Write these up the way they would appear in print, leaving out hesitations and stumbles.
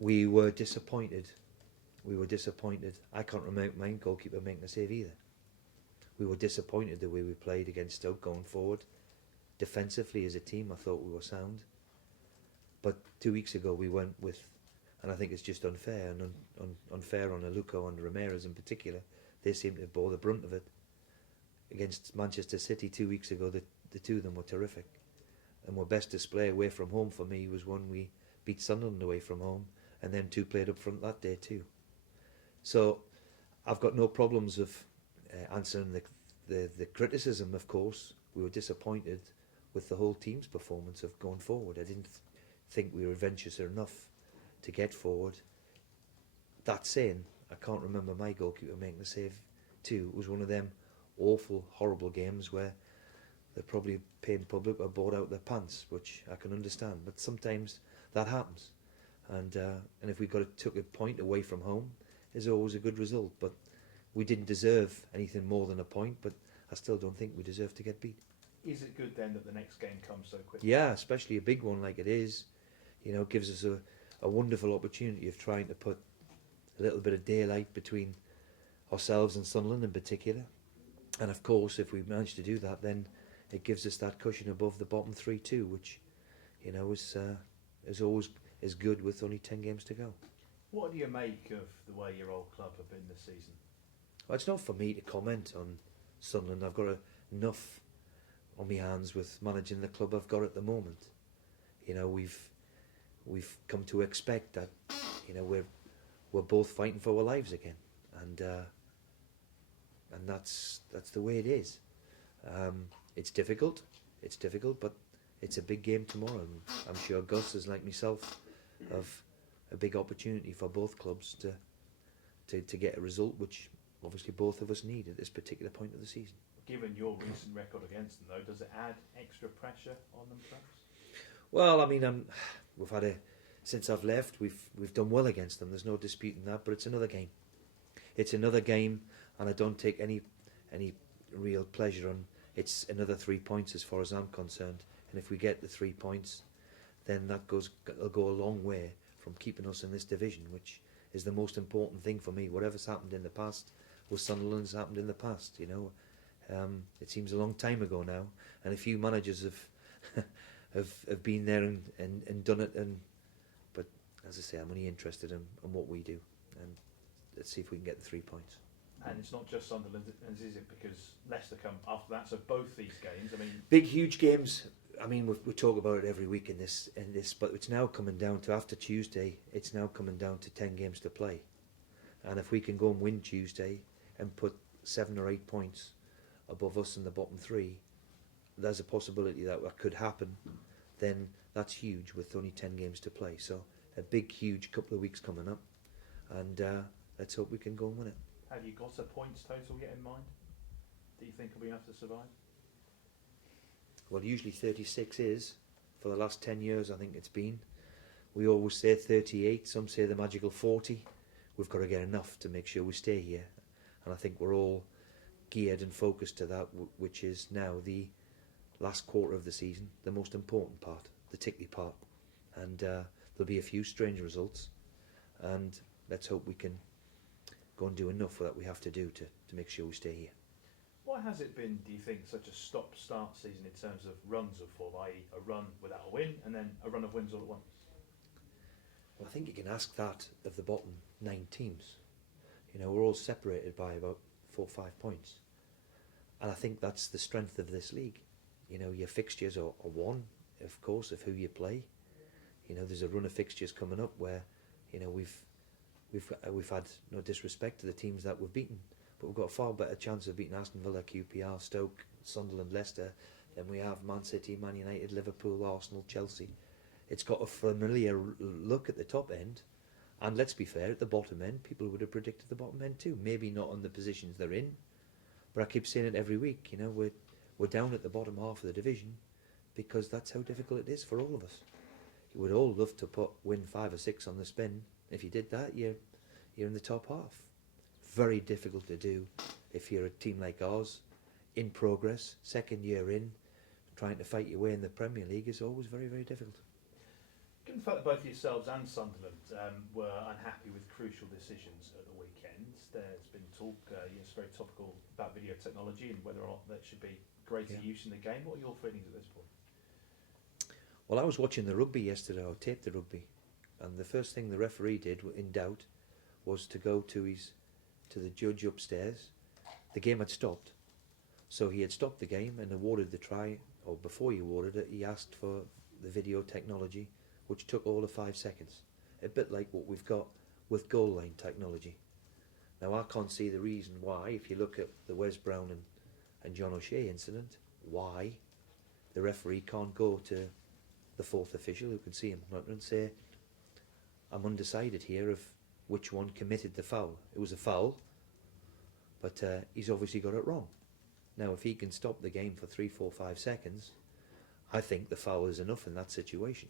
We were disappointed. We were disappointed. I can't remember my goalkeeper making a save either. We were disappointed the way we played against Stoke going forward. Defensively as a team, I thought we were sound. But 2 weeks ago we went with, and I think it's just unfair, and unfair on Aluko and Ramirez in particular. They seem to have bore the brunt of it. Against Manchester City 2 weeks ago, the two of them were terrific. And our best display away from home for me was when we beat Sunderland away from home, and then two played up front that day too. So I've got no problems of answering the criticism, of course. We were disappointed with the whole team's performance of going forward. I didn't think we were adventurous enough to get forward. That saying, I can't remember my goalkeeper making a save too. It was one of them awful, horrible games where they're probably paying public or bought out their pants, which I can understand. But sometimes that happens. And if we took a point away from home, is always a good result. But we didn't deserve anything more than a point, but I still don't think we deserve to get beat. Is it good then that the next game comes so quickly? Yeah, especially a big one like it is. You know, it gives us a wonderful opportunity of trying to put a little bit of daylight between ourselves and Sunderland in particular. And of course, if we manage to do that, then it gives us that cushion above the bottom three too, which, you know, is always is good with only 10 games to go. What do you make of the way your old club have been this season? Well, it's not for me to comment on Sunderland. I've got enough on my hands with managing the club I've got at the moment. You know, we've come to expect that, you know, we're both fighting for our lives again, and that's the way it is. It's difficult, but it's a big game tomorrow, and I'm sure Gus is like myself of a big opportunity for both clubs to get a result, which obviously both of us need at this particular point of the season. Given your recent record against them, though, does it add extra pressure on them, perhaps? Well, I mean, we've had since I've left, we've done well against them. There's no disputing that, but it's another game. It's another game, and I don't take any real pleasure on. It's another 3 points as far as I'm concerned, and if we get the 3 points, then it'll go a long way from keeping us in this division, which is the most important thing for me. Whatever's happened in the past, with Sunderland's happened in the past. You know, it seems a long time ago now, and a few managers have been there and done it. But as I say, I'm only interested in what we do, and let's see if we can get the 3 points. And it's not just Sunderland, is it? Because Leicester come after that. So both these games, I mean, big, huge games. I mean, we talk about it every week in this, but it's now coming down to, after Tuesday, it's now coming down to 10 games to play. And if we can go and win Tuesday and put 7 or 8 points above us in the bottom three, there's a possibility that could happen. Then that's huge with only 10 games to play. So a big, huge couple of weeks coming up, and let's hope we can go and win it. Have you got a points total yet in mind that you think will be enough to survive? Well, usually 36 is. For the last 10 years, I think it's been. We always say 38, some say the magical 40. We've got to get enough to make sure we stay here. And I think we're all geared and focused to that, which is now the last quarter of the season, the most important part, the tickly part. And there'll be a few strange results. And let's hope we can go and do enough that we have to do to make sure we stay here. Why has it been, do you think, such a stop-start season in terms of runs of form, i.e. a run without a win and then a run of wins all at once? Well, I think you can ask that of the bottom 9 teams. You know, we're all separated by about 4 or 5 points. And I think that's the strength of this league. You know, your fixtures are one, of course, of who you play. You know, there's a run of fixtures coming up where, you know, we've had no disrespect to the teams that we've beaten, but we've got a far better chance of beating Aston Villa, QPR, Stoke, Sunderland, Leicester than we have Man City, Man United, Liverpool, Arsenal, Chelsea. It's got a familiar look at the top end, and let's be fair, at the bottom end, people would have predicted the bottom end too. Maybe not on the positions they're in, but I keep saying it every week. You know, we're down at the bottom half of the division because that's how difficult it is for all of us. You would all love to win 5 or 6 on the spin. If you did that, you're in the top half. Very difficult to do if you're a team like ours, in progress, second year in, trying to fight your way in the Premier League is always very, very difficult. Given the fact that both yourselves and Sunderland were unhappy with crucial decisions at the weekend, there's been talk, it's very topical, about video technology and whether or not that should be greater use in the game. What are your feelings at this point? Well, I was watching the rugby yesterday. I taped the rugby, and the first thing the referee did, in doubt, was to go to the judge upstairs. The game had stopped, so he had stopped the game and awarded the try. Or before he awarded it, he asked for the video technology, which took all of 5 seconds. A bit like what we've got with goal line technology. Now, I can't see the reason why, if you look at the Wes Brown and John O'Shea incident, why the referee can't go to the fourth official who can see him and say, I'm undecided here of which one committed the foul. It was a foul, but he's obviously got it wrong. Now, if he can stop the game for 3, 4, 5 seconds, I think the foul is enough in that situation.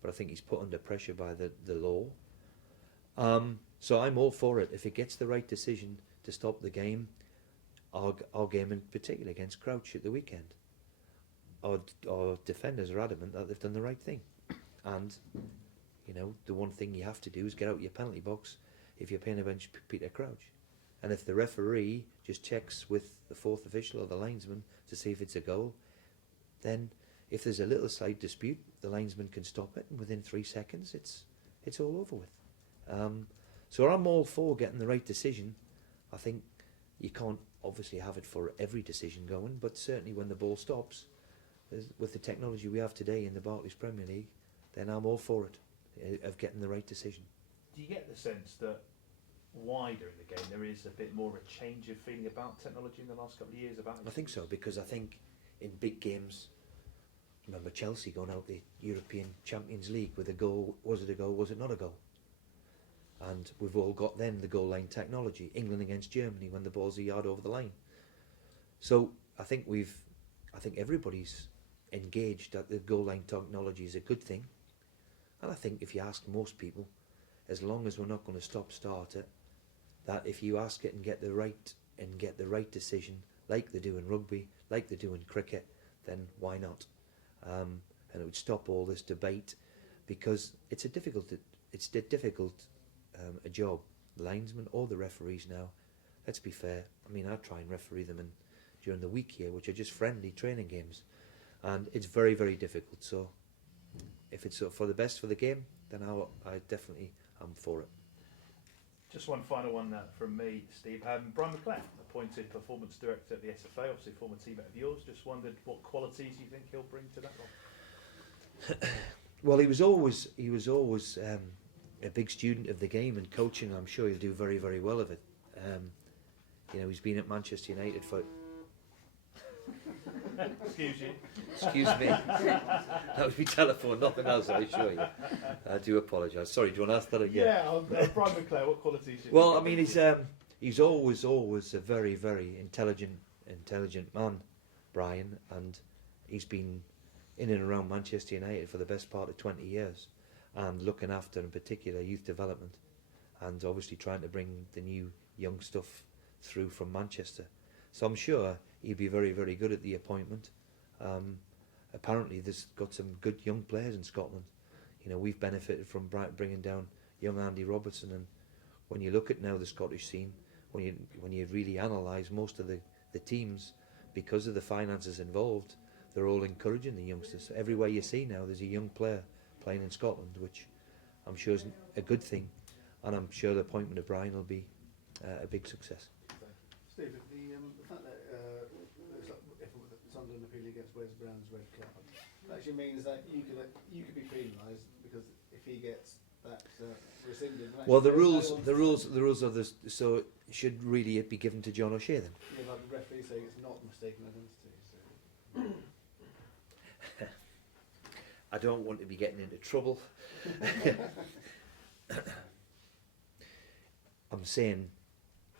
But I think he's put under pressure by the law. So I'm all for it. If it gets the right decision to stop the game, our game in particular against Crouch at the weekend, our defenders are adamant that they've done the right thing. And, you know, the one thing you have to do is get out your penalty box if you're playing against Peter Crouch. And if the referee just checks with the fourth official or the linesman to see if it's a goal, then if there's a little slight dispute, the linesman can stop it, and within 3 seconds it's all over with. So I'm all for getting the right decision. I think you can't obviously have it for every decision going, but certainly when the ball stops, with the technology we have today in the Barclays Premier League, then I'm all for it, of getting the right decision. Do you get the sense that wider in the game there is a bit more of a change of feeling about technology in the last couple of years? I think so, because I think in big games, remember Chelsea going out the European Champions League with a goal, was it a goal, was it not a goal? And we've all got then the goal line technology, England against Germany when the ball's a yard over the line. So I think everybody's engaged that the goal line technology is a good thing. And I think if you ask most people, as long as we're not going to stop-start it, that if you ask it and get the right decision, like they do in rugby, like they do in cricket, then why not? And it would stop all this debate, because it's a difficult a job, the linesmen or the referees now. Let's be fair. I mean, I try and referee them during the week here, which are just friendly training games, and it's very, very difficult. So if it's for the best for the game, then I definitely am for it. Just one final one from me, Steve. Brian McClare, appointed performance director at the SFA, obviously a former teammate of yours. Just wondered what qualities you think he'll bring to that role. Well, he was always a big student of the game and coaching. I'm sure he'll do very, very well of it. You know, he's been at Manchester United for. Excuse you. Excuse me. That was my telephone, nothing else, I assure you. I do apologise. Sorry, do you want to ask that again? Yeah, Brian McClare, what qualities do you Well, think I mean, he's always a very, very intelligent man, Brian, and he's been in and around Manchester United for the best part of 20 years, and looking after, in particular, youth development, and obviously trying to bring the new young stuff through from Manchester. So I'm sure he'd be very, very good at the appointment. Apparently there's got some good young players in Scotland. You know, we've benefited from bringing down young Andy Robertson, and when you look at now the Scottish scene, when you really analyse most of the teams, because of the finances involved, they're all encouraging the youngsters. Everywhere you see now, there's a young player playing in Scotland, which I'm sure is a good thing, and I'm sure the appointment of Brian will be a big success. Steve, the fact that if Sunderland appeal against Wes Brown's red card, that actually means that you could be penalised, because if he gets that rescinded. Well, the rules are this, so should really it be given to John O'Shea then? Yeah, like the referee saying it's not mistaken identity. So. I don't want to be getting into trouble. I'm saying,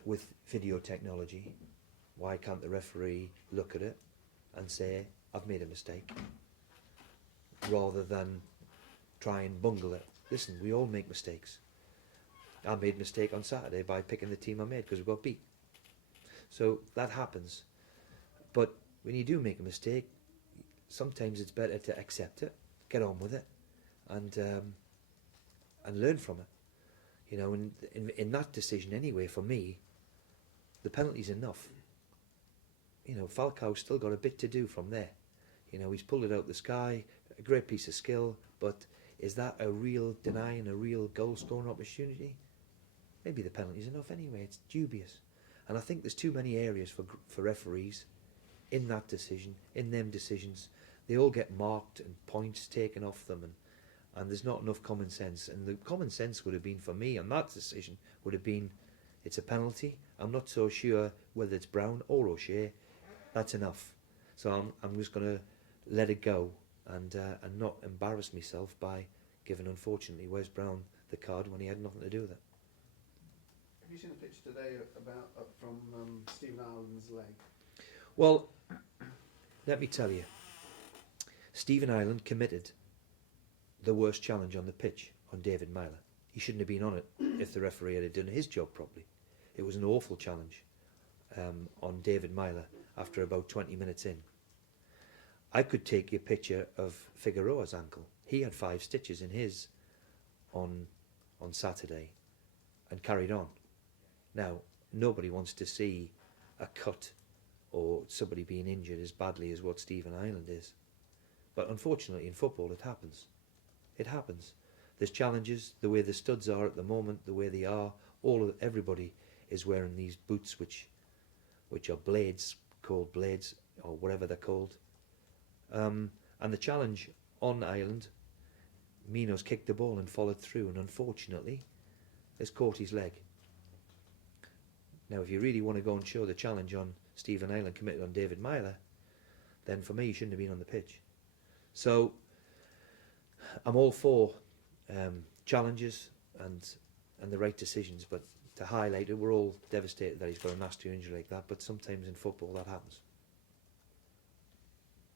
with video technology, why can't the referee look at it and say, I've made a mistake, rather than try and bungle it? Listen, we all make mistakes. I made a mistake on Saturday by picking the team I made because we got beat. So that happens. But when you do make a mistake, sometimes it's better to accept it, get on with it, and learn from it. You know, and in that decision anyway, for me, the penalty's enough. You know, Falcao's still got a bit to do from there. You know, he's pulled it out the sky, a great piece of skill, but is that a real denying a real goal-scoring opportunity? Maybe the penalty's enough anyway. It's dubious. And I think there's too many areas for referees in that decision, in them decisions. They all get marked and points taken off them, and there's not enough common sense. And the common sense would have been, for me, on that decision, would have been, it's a penalty. I'm not so sure whether it's Brown or O'Shea. That's enough. So I'm just going to let it go and not embarrass myself by giving, unfortunately, Wes Brown the card when he had nothing to do with it. Have you seen a picture today from Stephen Ireland's leg? Well, let me tell you, Stephen Ireland committed the worst challenge on the pitch on David Myler. He shouldn't have been on it if the referee had done his job properly. It was an awful challenge on David Myler after about 20 minutes in. I could take you a picture of Figueroa's ankle. He had 5 stitches in his on Saturday and carried on. Now, nobody wants to see a cut or somebody being injured as badly as what Stephen Ireland is. But unfortunately in football it happens. It happens. There's challenges, the way the studs are at the moment, the way they are, everybody is wearing these boots which are blades, called blades, or whatever they're called. And the challenge on Ireland, Mino's kicked the ball and followed through, and unfortunately has caught his leg. Now, if you really want to go and show the challenge on Stephen Ireland committed on David Myler, then for me he shouldn't have been on the pitch. So I'm all for challenges and the right decisions, but to highlight it, we're all devastated that he's got a nasty injury like that, but sometimes in football that happens.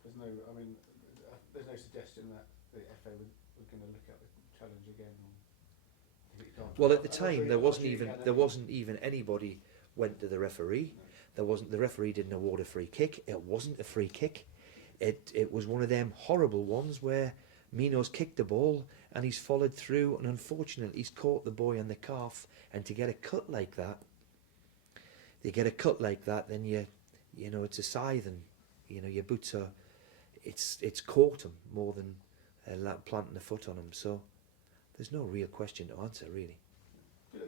There's no suggestion that the FA were going to look at the challenge again. Well, at the time there wasn't even anybody went to the referee. No. The referee didn't award a free kick. It wasn't a free kick. It was one of them horrible ones where Mino's kicked the ball and he's followed through, and unfortunately he's caught the boy on the calf. And to get a cut like that, then you know it's a scythe, and you know your boots are. It's caught him more than planting a foot on him. So there's no real question to answer, really. To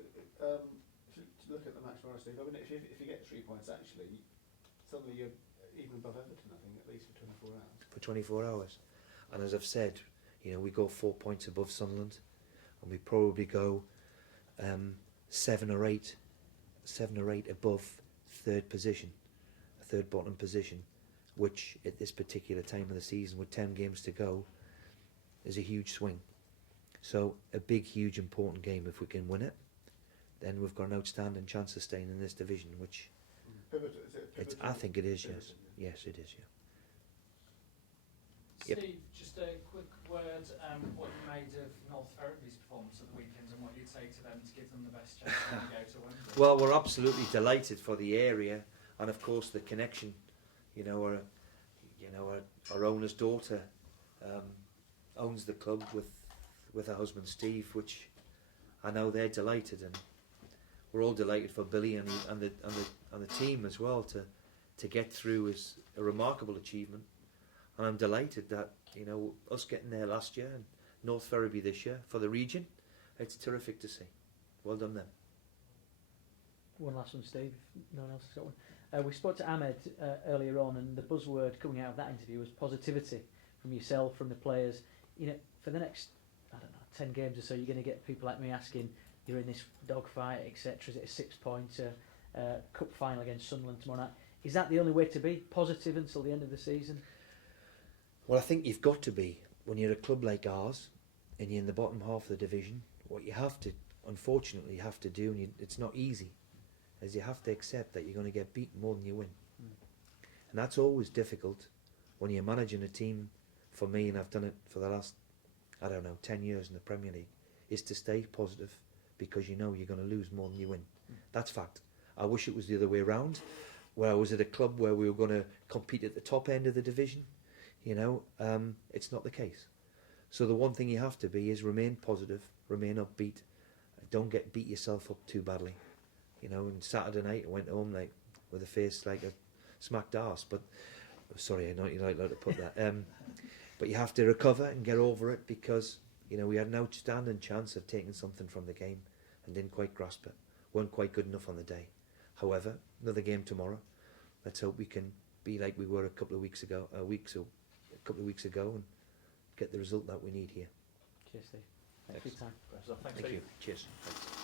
look at the match tomorrow, Steve, I mean, if you get 3 points, actually, suddenly you're even above Everton, I think, at least for 24 hours. For 24 hours. And as I've said, you know, we go 4 points above Sunderland, and we probably go 7 or 8 above third bottom position, which at this particular time of the season, with 10 games to go, is a huge swing. So a big, huge, important game. If we can win it, then we've got an outstanding chance of staying in this division, which I think it is, yes. Yes, it is, yeah. Steve, Yep. just a quick word, what you made of North Ferriby's performance at the weekend and what you'd say to them to give them the best chance when you go to Wembley. Well, we're absolutely delighted for the area, and of course the connection. You know, our owner's daughter owns the club with her husband Steve, which I know they're delighted, and we're all delighted for Billy and the team as well to get through is a remarkable achievement. And I'm delighted that, you know, us getting there last year and North Ferriby this year for the region, it's terrific to see. Well done them. One last one, Steve, if no one else has got one. We spoke to Ahmed earlier on, and the buzzword coming out of that interview was positivity from yourself, from the players. You know, for the next, 10 games or so, you're going to get people like me asking, you're in this dogfight, etc. Is it a 6-pointer, cup final against Sunderland tomorrow night? Is that the only way to be positive until the end of the season? Well, I think you've got to be. When you're a club like ours and you're in the bottom half of the division, what you have to, unfortunately, have to do, and it's not easy, is you have to accept that you're going to get beaten more than you win. And that's always difficult when you're managing a team. For me, and I've done it for the last, 10 years in the Premier League, is to stay positive, because you know you're going to lose more than you win. That's fact. I wish it was the other way around, where I was at a club where we were going to compete at the top end of the division. You know, it's not the case. So the one thing you have to be is remain positive, remain upbeat, don't get beat yourself up too badly. You know, and Saturday night I went home like with a face like a smacked arse, but sorry, I know you don't like to put that. But you have to recover and get over it, because you know we had an outstanding chance of taking something from the game and didn't quite grasp it. Weren't quite good enough on the day. However, another game tomorrow. Let's hope we can be like we were a couple of weeks ago, and get the result that we need here. Cheers, Steve. Thanks for your time. Thanks, Thank Steve. you. Cheers. Thanks.